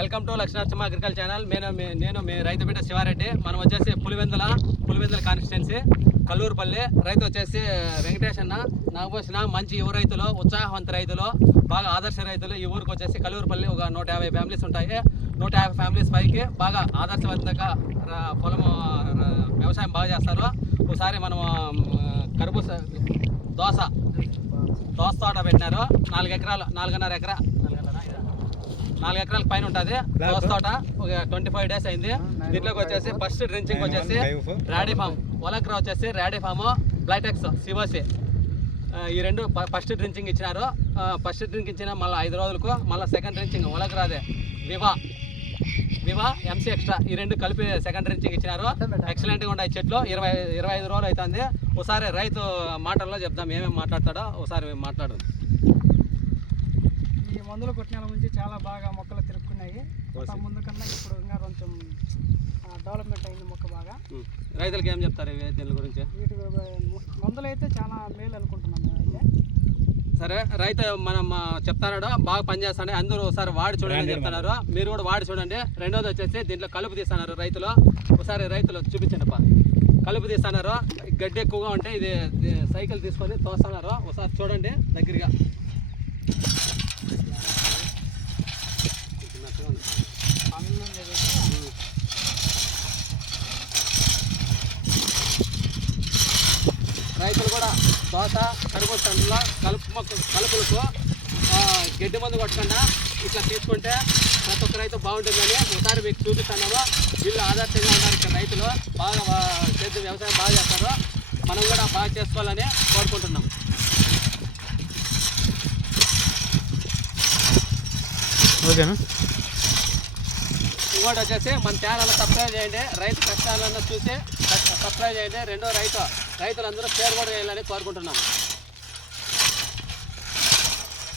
Welcome to Lakshminarasimha agriculture channel. నేను మీ రైతు బిడ్డ శివారెడ్డి. మనం వచ్చేసి పులివెందుల కాన్స్టిట్యున్సీ కల్లూరుపల్లి. రైతు వచ్చేసి వెంకటేష్ అన్న. నాకు వచ్చిన మంచి యువ రైతులు, ఉత్సాహవంత రైతులు, బాగా ఆదర్శ రైతులు. ఈ ఊరికి వచ్చేసి కల్లూరుపల్లి ఒక 150 ఫ్యామిలీస్ ఉంటాయి. 150 ఫ్యామిలీస్ పైకి బాగా ఆదర్శవంతంగా పొలం వ్యవసాయం బాగా చేస్తారు. ఒకసారి మనం కర్బూజా దోస తోట పెట్టినారు. 4 ఎకరాలు, 4.5 ఎకరా, 4 ఎకరాల పైన ఉంటుంది దోస తోట. ఒక 25 డేస్ అయింది. దీంట్లోకి వచ్చేసి ఫస్ట్ డ్రించింగ్ వచ్చేసి ర్యాడీ ఫామ్, ఒలక్రా వచ్చేసి ర్యాడీ ఫాము, బ్లైటెక్స్ సివోసి, ఈ రెండు ఫస్ట్ డ్రించింగ్ ఇచ్చినారు. ఫస్ట్ డ్రింక్ ఇచ్చిన మళ్ళీ 5 రోజులకు మళ్ళీ సెకండ్ డ్రించింగ్ ఒలక్రాదే వివా ఎంసీ ఎక్స్ట్రా, ఈ రెండు కలిపి సెకండ్ డ్రించింగ్ ఇచ్చినారు. ఎక్సలెంట్గా ఉన్నాయి చెట్లు. 25 రోజులు అవుతుంది. ఒకసారి రైతు మాటల్లో చెప్దాం ఏమేమి మాట్లాడతాడో ఒకసారి మాట్లాడు. ఈ మందులు కొట్టిన నుంచి చాలా బాగా మొక్కలు తిరుక్కున్నాయి. ముందు కన్నా ఇప్పుడు ఇంకా కొంచెం డెవలప్మెంట్ అయింది మొక్క బాగా. రైతులకు ఏం చెప్తారు దీని గురించి? వీటి మందులు అయితే చాలా మేలు అనుకుంటున్నాం మేమైతే. సరే, రైతు మనం చెప్తాడు బాగా పనిచేస్తాడు. అందరూ ఒకసారి వాడి చూడండి చెప్తున్నారు. మీరు కూడా వాడి చూడండి. రెండోది వచ్చేసి దీంట్లో కలుపు తీస్తున్నారు రైతులు. ఒకసారి రైతులు చూపించండి. కలుపు తీస్తున్నారు. గడ్డి ఎక్కువగా ఉంటే ఇది సైకిల్ తీసుకొని తోస్తున్నారు. ఒకసారి చూడండి దగ్గరగా. రైతులు కూడా దోస కర్బూజా పంటలో కలుపులకు గడ్డి మందు కొట్టకుండా ఇట్లా తీసుకుంటే ప్రతి ఒక్క రైతు బాగుంటుందని ఒకసారి మీకు చూపిస్తున్నాము. వీళ్ళు ఆదర్శంగా ఉన్నారు. ఇక్కడ రైతులు బాగా సేద్య వ్యవసాయం బాగా చేస్తారు. మనం కూడా బాగా చేసుకోవాలని కోరుకుంటున్నాం. ఓకేనా? ఇంకోటి వచ్చేసి మన ఛానల్ సబ్స్క్రైబ్ చేయండి. రైతు కష్టాలను చూసి సబ్స్క్రైబ్ చేయండి. రెండో రైతులందరూ షేర్ కూడా చేయాలని కోరుకుంటున్నాం.